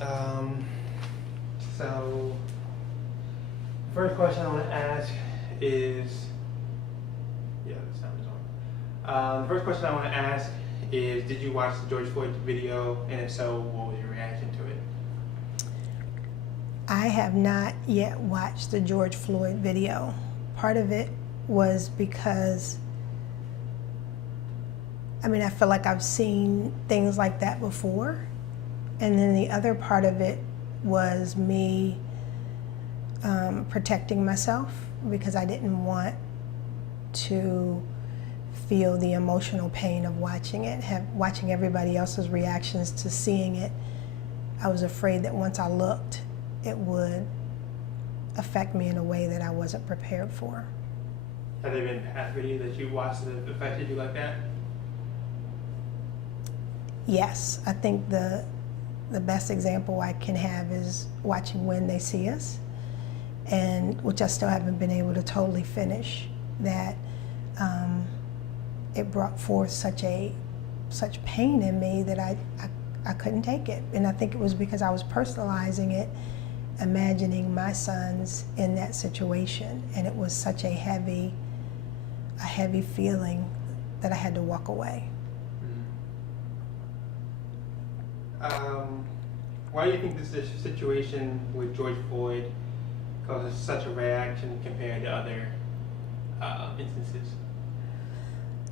Um, so, first question I want to ask is, yeah, the sound is on. The first question I want to ask is, did you watch the George Floyd video? And if so, what was your reaction to it? I have not yet watched the George Floyd video. Part of it was because, I feel like I've seen things like that before. And then the other part of it was me protecting myself because I didn't want to feel the emotional pain of watching it, watching everybody else's reactions to seeing it. I was afraid that once I looked, it would affect me in a way that I wasn't prepared for. Have there been past videos that you watched that affected you like that? Yes, I think the best example I can have is watching When They See Us, and which I still haven't been able to totally finish. That it brought forth such pain in me that I couldn't take it, and I think it was because I was personalizing it, imagining my sons in that situation, and it was such a heavy feeling that I had to walk away. Why do you think this situation with George Floyd causes such a reaction compared to other instances?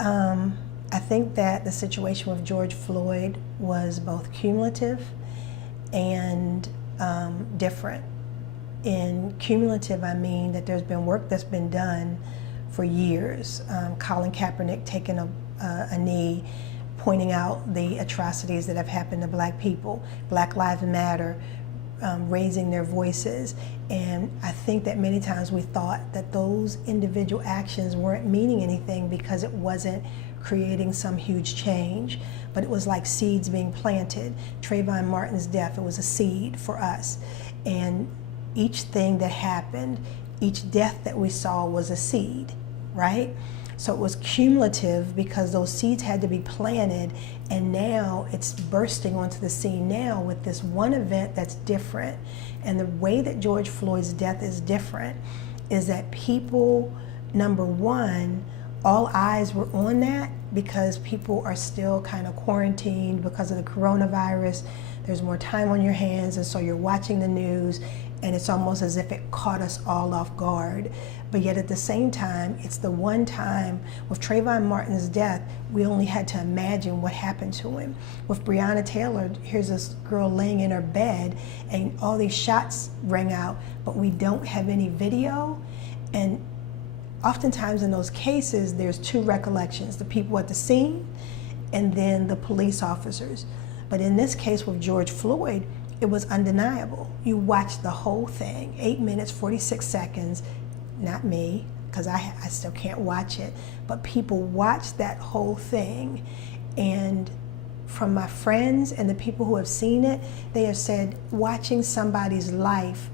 I think that the situation with George Floyd was both cumulative and different. In cumulative, I mean that there's been work that's been done for years. Colin Kaepernick taking a knee, pointing out the atrocities that have happened to Black people, Black Lives Matter, raising their voices. And I think that many times we thought that those individual actions weren't meaning anything because it wasn't creating some huge change, but it was like seeds being planted. Trayvon Martin's death, it was a seed for us. And each thing that happened, each death that we saw was a seed, right? So it was cumulative because those seeds had to be planted, and now it's bursting onto the scene now with this one event that's different. And the way that George Floyd's death is different is that people, number one, all eyes were on that because people are still kind of quarantined because of the coronavirus. There's more time on your hands, and so you're watching the news, and it's almost as if it caught us all off guard. But yet at the same time, it's the one time with Trayvon Martin's death, we only had to imagine what happened to him. With Breonna Taylor, here's this girl laying in her bed and all these shots rang out, but we don't have any video. And oftentimes in those cases, there's two recollections, the people at the scene and then the police officers. But in this case with George Floyd, it was undeniable. You watched the whole thing, 8 minutes, 46 seconds, not me, because I still can't watch it, but people watched that whole thing. And from my friends and the people who have seen it, they have said watching somebody's life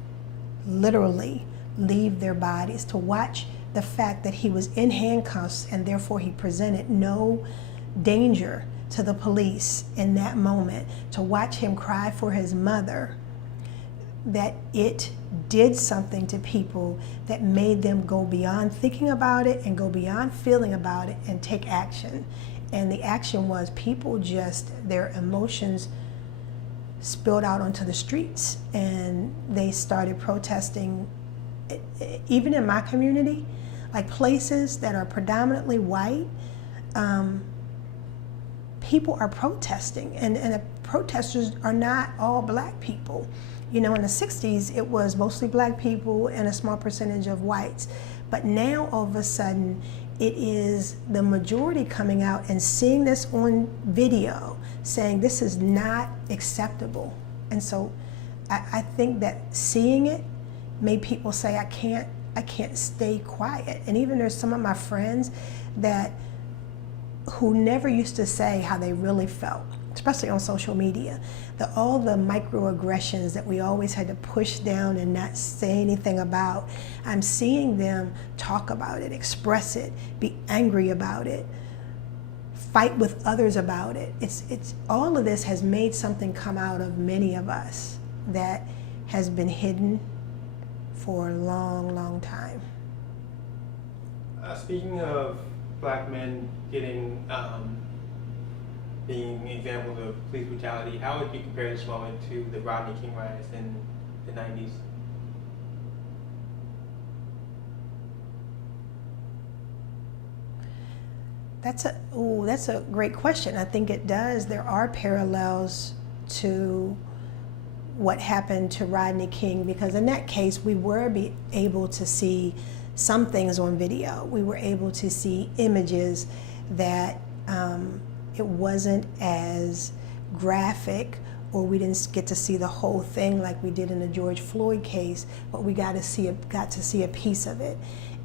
literally leave their bodies, to watch the fact that he was in handcuffs and therefore he presented no danger to the police in that moment, to watch him cry for his mother, that it did something to people that made them go beyond thinking about it and go beyond feeling about it and take action. And the action was people just, their emotions spilled out onto the streets, and they started protesting. Even in my community, like places that are predominantly white, people are protesting, and the protesters are not all Black people. You know, in the 60s, it was mostly Black people and a small percentage of whites. But now, all of a sudden, it is the majority coming out and seeing this on video, saying this is not acceptable. And so I think that seeing it made people say, I can't stay quiet. And even there's some of my friends who never used to say how they really felt, especially on social media. All the microaggressions that we always had to push down and not say anything about, I'm seeing them talk about it, express it, be angry about it, fight with others about it. It's all of this has made something come out of many of us. that has been hidden for a long, long time. Speaking of black men getting being examples of police brutality, how would you compare this moment to the Rodney King riots in the 90s? That's a great question. I think it does. There are parallels to what happened to Rodney King, because in that case we were able to see some things on video. We were able to see images that it wasn't as graphic, or we didn't get to see the whole thing like we did in the George Floyd case, but we got to see a piece of it.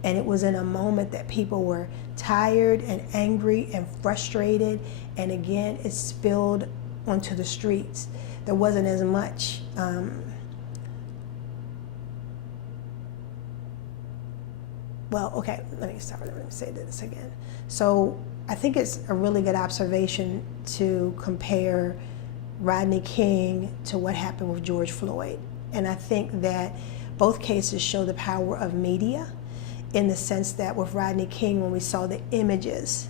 And it was in a moment that people were tired and angry and frustrated, and again, it spilled onto the streets. There wasn't as much let me say this again. So I think it's a really good observation to compare Rodney King to what happened with George Floyd. And I think that both cases show the power of media, in the sense that with Rodney King, when we saw the images,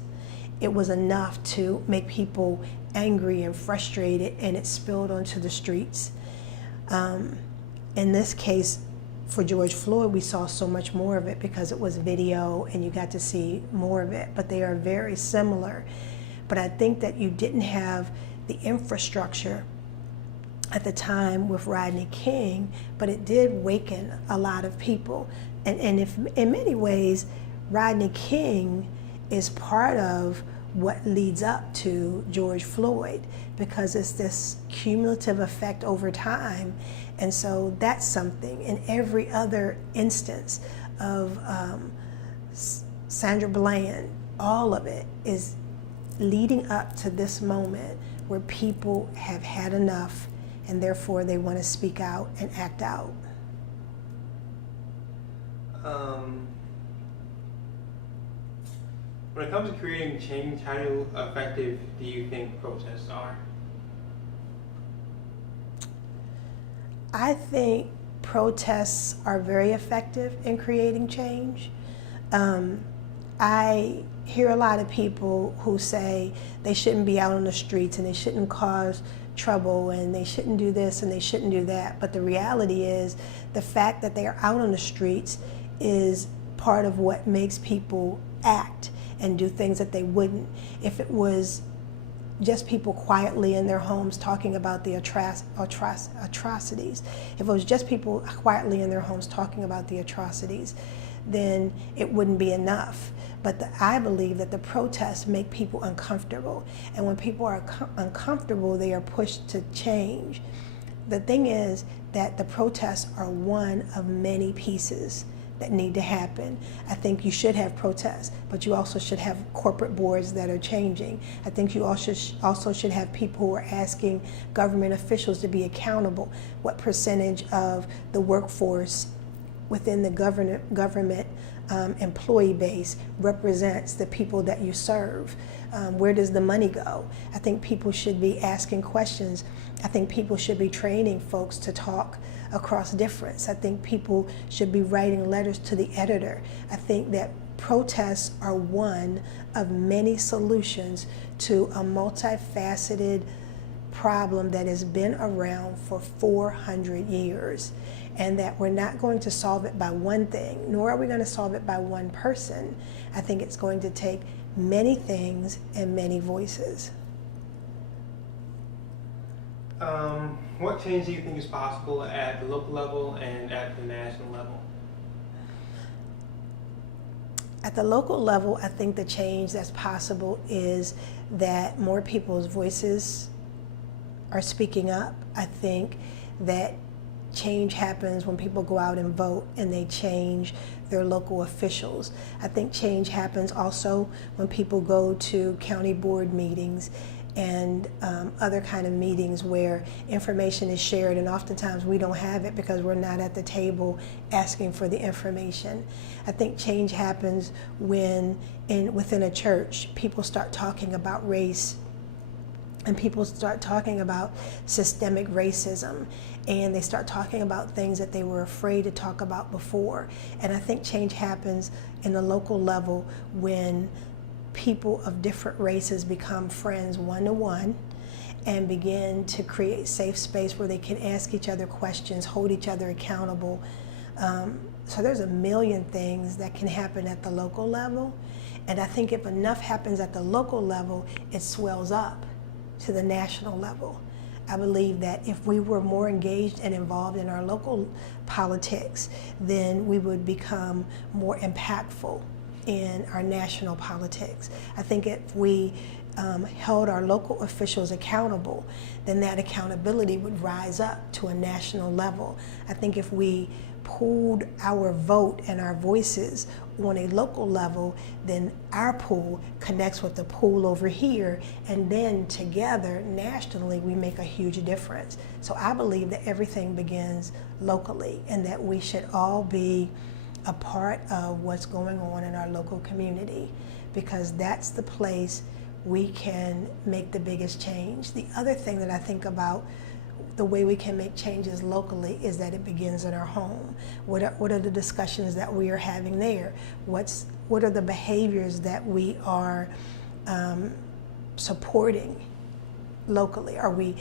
it was enough to make people angry and frustrated, and it spilled onto the streets. In this case, for George Floyd, we saw so much more of it because it was video and you got to see more of it, but they are very similar. But I think that you didn't have the infrastructure at the time with Rodney King, but it did waken a lot of people. And if, in many ways, Rodney King is part of what leads up to George Floyd, because it's this cumulative effect over time. And so that's something. In every other instance of Sandra Bland, all of it is leading up to this moment where people have had enough, and therefore they want to speak out and act out. When it comes to creating change, how effective do you think protests are? I think protests are very effective in creating change. I hear a lot of people who say they shouldn't be out on the streets and they shouldn't cause trouble and they shouldn't do this and they shouldn't do that. But the reality is, the fact that they are out on the streets is part of what makes people act and do things that they wouldn't if it was just people quietly in their homes talking about the atrocities. If it was just people quietly in their homes talking about the atrocities, then it wouldn't be enough. But I believe that the protests make people uncomfortable. And when people are uncomfortable, they are pushed to change. The thing is that the protests are one of many pieces that need to happen. I think you should have protests, but you also should have corporate boards that are changing. I think you also should have people who are asking government officials to be accountable. What percentage of the workforce within the government employee base represents the people that you serve? Where does the money go? I think people should be asking questions. I think people should be training folks to talk across difference. I think people should be writing letters to the editor. I think that protests are one of many solutions to a multifaceted problem that has been around for 400 years, and that we're not going to solve it by one thing, nor are we going to solve it by one person. I think it's going to take many things and many voices. What change do you think is possible at the local level and at the national level? At the local level, I think the change that's possible is that more people's voices are speaking up. I think that change happens when people go out and vote and they change their local officials. I think change happens also when people go to county board meetings and other kind of meetings where information is shared, and oftentimes we don't have it because we're not at the table asking for the information. I think change happens when within a church people start talking about race and people start talking about systemic racism, and they start talking about things that they were afraid to talk about before. And I think change happens in the local level when people of different races become friends one-to-one and begin to create safe space where they can ask each other questions, hold each other accountable. So there's a million things that can happen at the local level. And I think if enough happens at the local level, it swells up to the national level. I believe that if we were more engaged and involved in our local politics, then we would become more impactful in our national politics. I think if we held our local officials accountable, then that accountability would rise up to a national level. I think if we pooled our vote and our voices on a local level, then our pool connects with the pool over here, and then together, nationally, we make a huge difference. So I believe that everything begins locally, and that we should all be a part of what's going on in our local community, because that's the place we can make the biggest change. The other thing that I think about the way we can make changes locally is that it begins in our home. What are the discussions that we are having there? What are the behaviors that we are supporting locally? Are we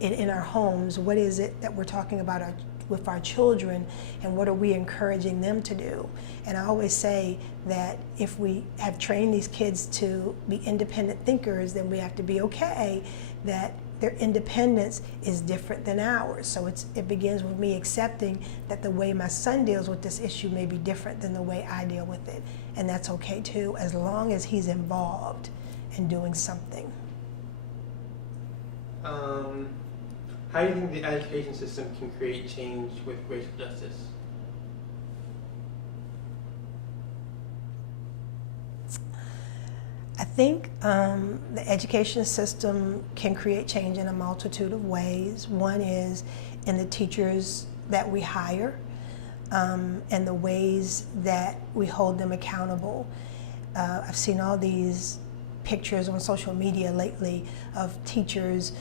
in our homes? What is it that we're talking about with our children, and what are we encouraging them to do? And I always say that if we have trained these kids to be independent thinkers, then we have to be okay that their independence is different than ours. So it begins with me accepting that the way my son deals with this issue may be different than the way I deal with it. And that's okay too, as long as he's involved in doing something. How do you think the education system can create change with racial justice? I think the education system can create change in a multitude of ways. One is in the teachers that we hire, and the ways that we hold them accountable. I've seen all these pictures on social media lately of teachers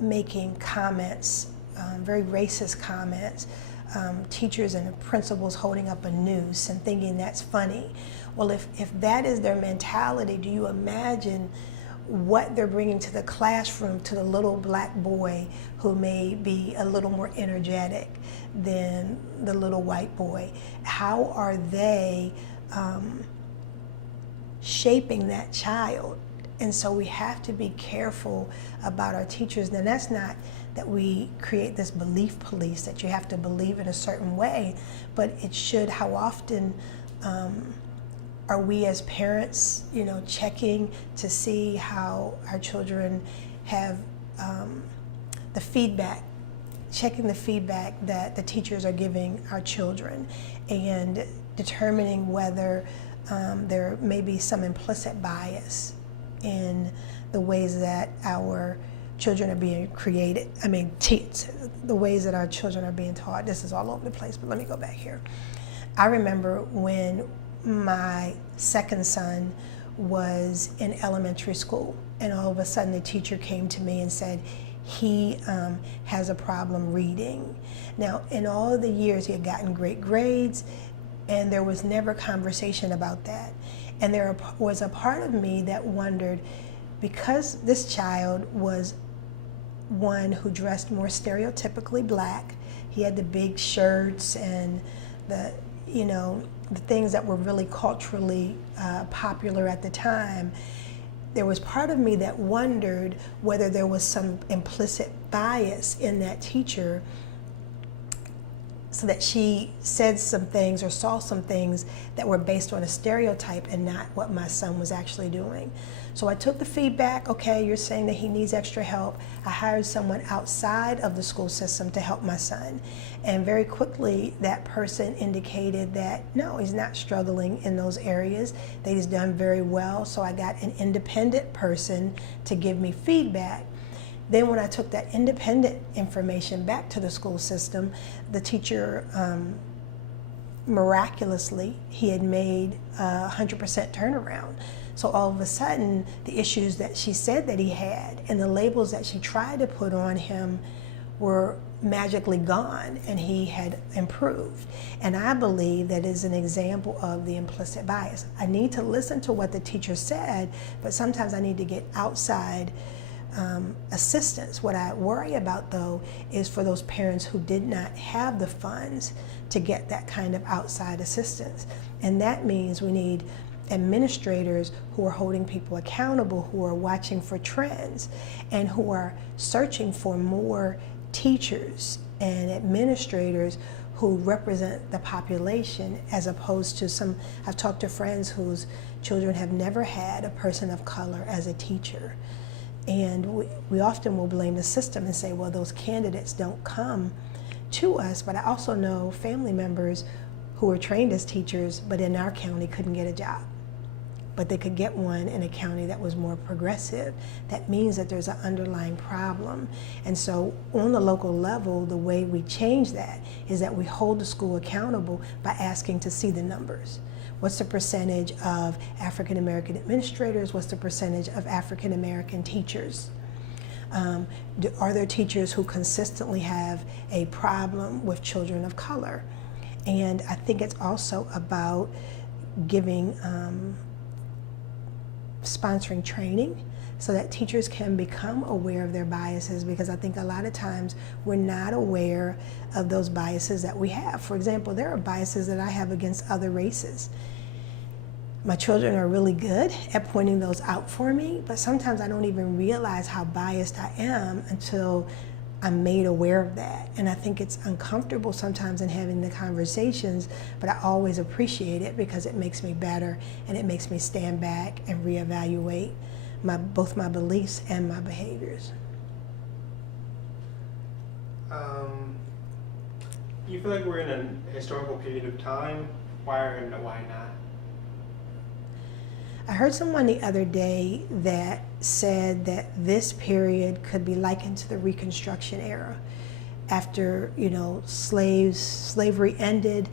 making comments, very racist comments, teachers and principals holding up a noose and thinking that's funny. Well, if that is their mentality, do you imagine what they're bringing to the classroom to the little black boy who may be a little more energetic than the little white boy? How are they shaping that child? And so we have to be careful about our teachers. And that's not that we create this belief police that you have to believe in a certain way, but it should, how often are we as parents, checking to see how our children have the feedback, checking the feedback that the teachers are giving our children, and determining whether there may be some implicit bias in the ways that our children are being created. The ways that our children are being taught. This is all over the place, but let me go back here. I remember when my second son was in elementary school, and all of a sudden the teacher came to me and said, he has a problem reading. Now, in all of the years, he had gotten great grades, and there was never conversation about that. And there was a part of me that wondered, because this child was one who dressed more stereotypically black, he had the big shirts and the things that were really culturally popular at the time, there was part of me that wondered whether there was some implicit bias in that teacher, so that she said some things or saw some things that were based on a stereotype and not what my son was actually doing. So I took the feedback. Okay, you're saying that he needs extra help. I hired someone outside of the school system to help my son. And very quickly, that person indicated that no, he's not struggling in those areas, that he's done very well. So I got an independent person to give me feedback. Then when I took that independent information back to the school system, the teacher, miraculously, he had made a 100% turnaround. So all of a sudden, the issues that she said that he had and the labels that she tried to put on him were magically gone, and he had improved. And I believe that is an example of the implicit bias. I need to listen to what the teacher said, but sometimes I need to get outside assistance. What I worry about, though, is for those parents who did not have the funds to get that kind of outside assistance. And that means we need administrators who are holding people accountable, who are watching for trends, and who are searching for more teachers and administrators who represent the population, as opposed to some. I've talked to friends whose children have never had a person of color as a teacher. And we often will blame the system and say, well, those candidates don't come to us. But I also know family members who were trained as teachers, but in our county couldn't get a job. But they could get one in a county that was more progressive. That means that there's an underlying problem. And so on the local level, the way we change that is that we hold the school accountable by asking to see the numbers. What's the percentage of African American administrators? What's the percentage of African American teachers? Are there teachers who consistently have a problem with children of color? And I think it's also about giving, sponsoring training so that teachers can become aware of their biases, because I think a lot of times we're not aware of those biases that we have. For example, there are biases that I have against other races. My children are really good at pointing those out for me, but sometimes I don't even realize how biased I am until I'm made aware of that. And I think it's uncomfortable sometimes in having the conversations, but I always appreciate it because it makes me better and it makes me stand back and reevaluate both my beliefs and my behaviors. You feel like we're in a historical period of time? Why or why not? I heard someone the other day that said that this period could be likened to the Reconstruction era. After, slavery ended,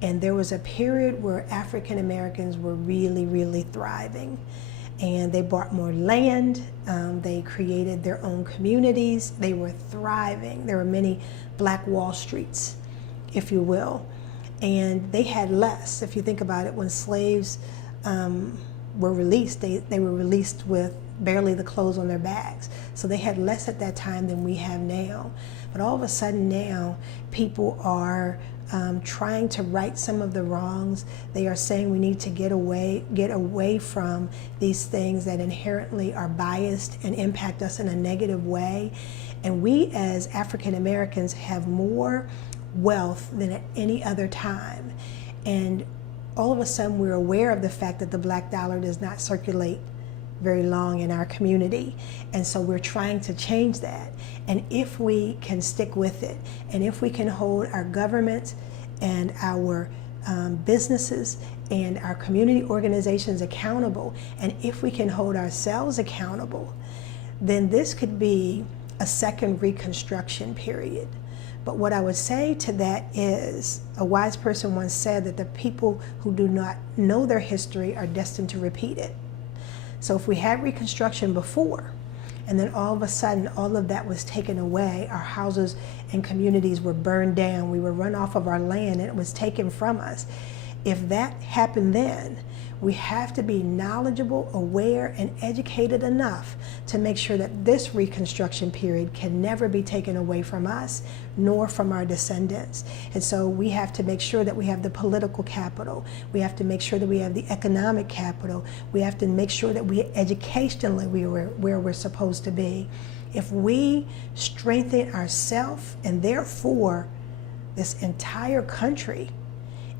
and there was a period where African Americans were really, really thriving. And they bought more land, they created their own communities, they were thriving. There were many Black Wall Streets, if you will. And they had less. If you think about it, when slaves were released, they were released with barely the clothes on their backs. So they had less at that time than we have now. But all of a sudden now, people are trying to right some of the wrongs. They are saying we need to get away from these things that inherently are biased and impact us in a negative way. And we as African Americans have more wealth than at any other time. And all of a sudden we're aware of the fact that the black dollar does not circulate very long in our community. And so we're trying to change that. And if we can stick with it, and if we can hold our government and our businesses and our community organizations accountable, and if we can hold ourselves accountable, then this could be a second Reconstruction period. But what I would say to that is, a wise person once said that the people who do not know their history are destined to repeat it. So if we had Reconstruction before, and then all of a sudden all of that was taken away, our houses and communities were burned down, we were run off of our land and it was taken from us. If that happened then, we have to be knowledgeable, aware, and educated enough to make sure that this Reconstruction period can never be taken away from us, nor from our descendants. And so we have to make sure that we have the political capital. We have to make sure that we have the economic capital. We have to make sure that we educationally where we're supposed to be. If we strengthen ourselves and therefore this entire country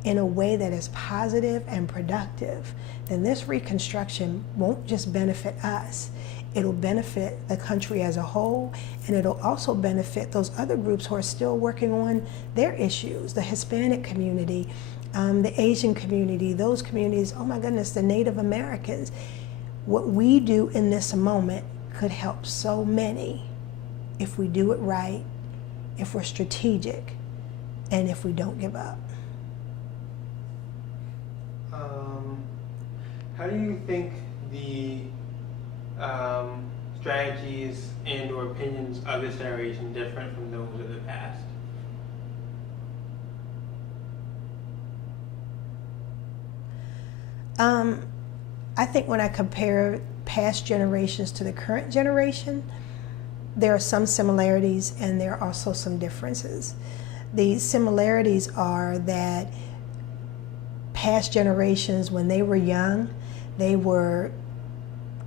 in a way that is positive and productive, then this Reconstruction won't just benefit us, it'll benefit the country as a whole, and it'll also benefit those other groups who are still working on their issues, the Hispanic community, the Asian community, those communities, oh my goodness, the Native Americans. What we do in this moment could help so many if we do it right, if we're strategic, and if we don't give up. How do you think the strategies and or opinions of this generation different from those of the past? I think when I compare past generations to the current generation, there are some similarities and there are also some differences. The similarities are that past generations, when they were young, they were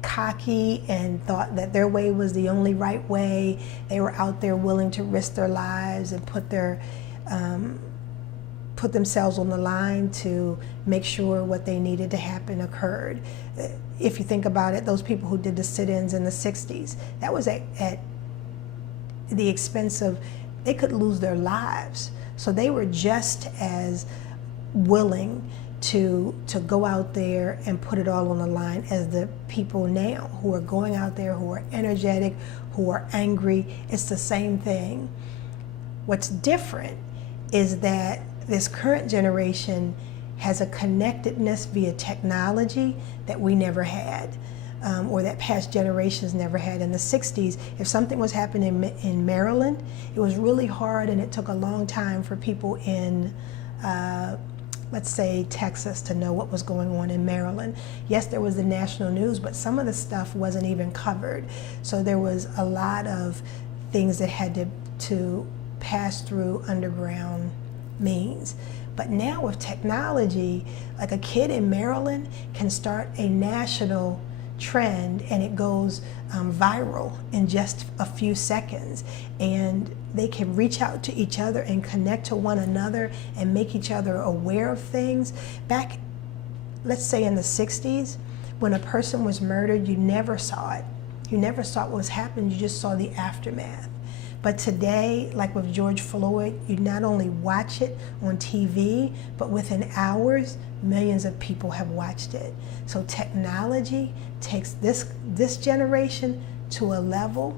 cocky and thought that their way was the only right way. They were out there willing to risk their lives and put themselves on the line to make sure what they needed to happen occurred. If you think about it, those people who did the sit-ins in the 60s, that was at the expense of, they could lose their lives. So they were just as willing to go out there and put it all on the line as the people now who are going out there, who are energetic, who are angry. It's the same thing. What's different is that this current generation has a connectedness via technology that we never had, or that past generations never had. In the 60s, if something was happening in Maryland, it was really hard and it took a long time for people in, let's say, Texas to know what was going on in Maryland. Yes, there was the national news, but some of the stuff wasn't even covered. So there was a lot of things that had to pass through underground means. But now with technology, like a kid in Maryland can start a national trend and it goes viral in just a few seconds, and they can reach out to each other and connect to one another and make each other aware of things. Back, let's say in the 60s, when a person was murdered, you never saw it. You never saw what was happening, you just saw the aftermath. But today, like with George Floyd, you not only watch it on TV, but within hours, millions of people have watched it. So technology takes this generation to a level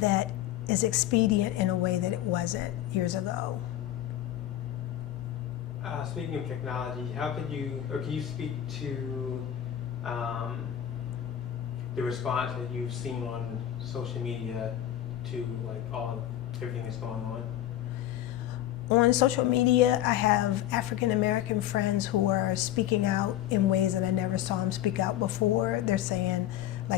that is expedient in a way that it wasn't years ago. Speaking of technology, can you speak to the response that you've seen on social media to everything that's going on? On social media, I have African American friends who are speaking out in ways that I never saw them speak out before. They're saying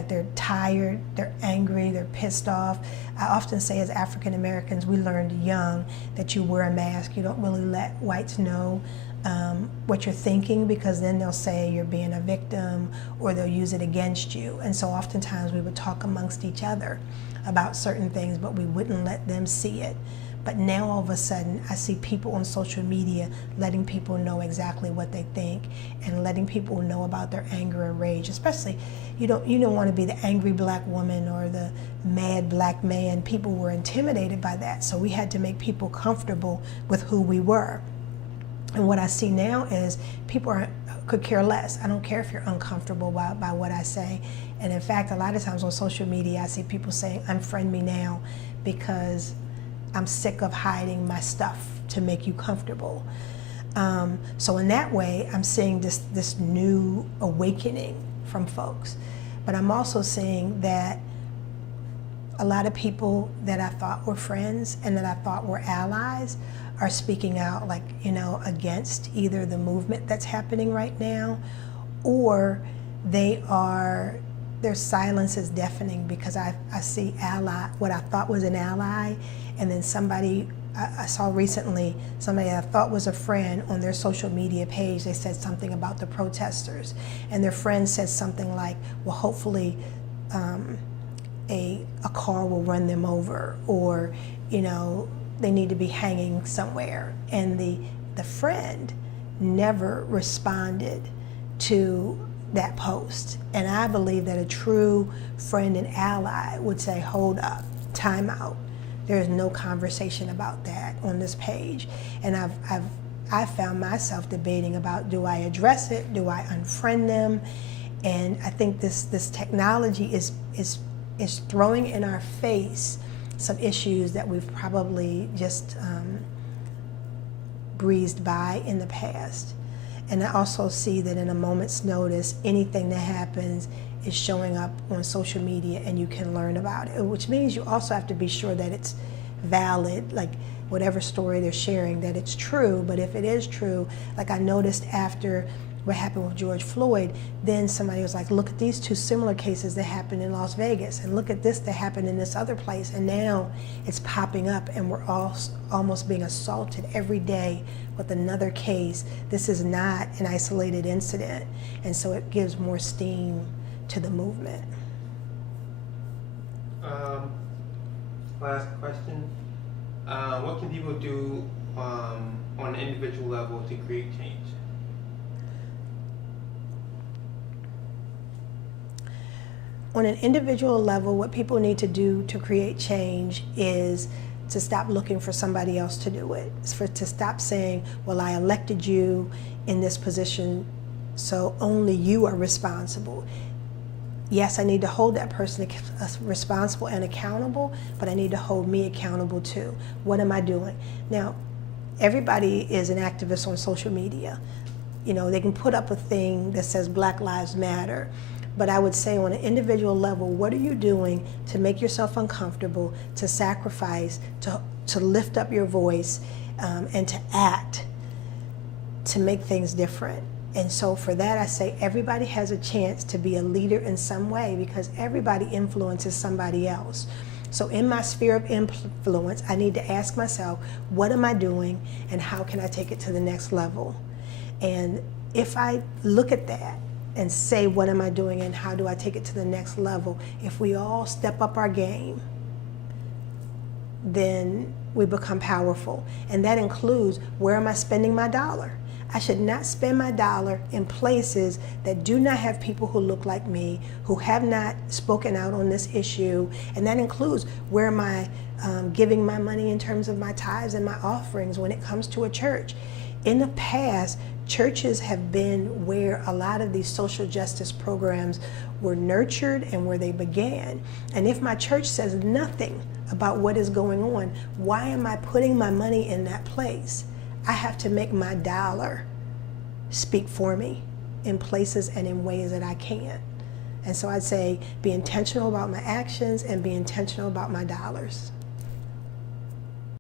they're tired, they're angry, they're pissed off. I often say as African Americans, we learned young that you wear a mask. You don't really let whites know what you're thinking, because then they'll say you're being a victim or they'll use it against you. And so oftentimes we would talk amongst each other about certain things, but we wouldn't let them see it. But now all of a sudden, I see people on social media letting people know exactly what they think and letting people know about their anger and rage. Especially, you don't want to be the angry black woman or the mad black man. People were intimidated by that, so we had to make people comfortable with who we were. And what I see now is people could care less. I don't care if you're uncomfortable by what I say. And in fact, a lot of times on social media, I see people saying, unfriend me now because I'm sick of hiding my stuff to make you comfortable. So in that way, I'm seeing this new awakening from folks. But I'm also seeing that a lot of people that I thought were friends and that I thought were allies are speaking out against either the movement that's happening right now, or their silence is deafening, because I see what I thought was an ally, and then somebody I saw recently, somebody I thought was a friend, on their social media page, they said something about the protesters, and their friend said something like, well, hopefully a car will run them over, or they need to be hanging somewhere. And the friend never responded to that post. And I believe that a true friend and ally would say, hold up, time out. There is no conversation about that on this page. And I've found myself debating about, do I address it? Do I unfriend them? And I think this technology is throwing in our face some issues that we've probably just breezed by in the past. And I also see that in a moment's notice, anything that happens is showing up on social media and you can learn about it, which means you also have to be sure that it's valid, like whatever story they're sharing, that it's true. But if it is true, like I noticed after what happened with George Floyd, then somebody was like, look at these two similar cases that happened in Las Vegas, and look at this that happened in this other place, and now it's popping up and we're all almost being assaulted every day with another case. This is not an isolated incident, and so it gives more steam to the movement. Last question. What can people do on an individual level to create change? On an individual level, what people need to do to create change is to stop looking for somebody else to do it. To stop saying, well, I elected you in this position, so only you are responsible. Yes, I need to hold that person responsible and accountable, but I need to hold me accountable too. What am I doing? Now, everybody is an activist on social media. You know, they can put up a thing that says Black Lives Matter, but I would say on an individual level, what are you doing to make yourself uncomfortable, to sacrifice, to lift up your voice, and to act, to make things different? And so for that, I say everybody has a chance to be a leader in some way, because everybody influences somebody else. So in my sphere of influence, I need to ask myself, what am I doing and how can I take it to the next level? And if I look at that and say, what am I doing and how do I take it to the next level? If we all step up our game, then we become powerful. And that includes, where am I spending my dollar? I should not spend my dollar in places that do not have people who look like me, who have not spoken out on this issue. And that includes, where am I giving my money in terms of my tithes and my offerings when it comes to a church? In the past, churches have been where a lot of these social justice programs were nurtured and where they began. And if my church says nothing about what is going on, why am I putting my money in that place? I have to make my dollar speak for me in places and in ways that I can't. And so I'd say, be intentional about my actions and be intentional about my dollars.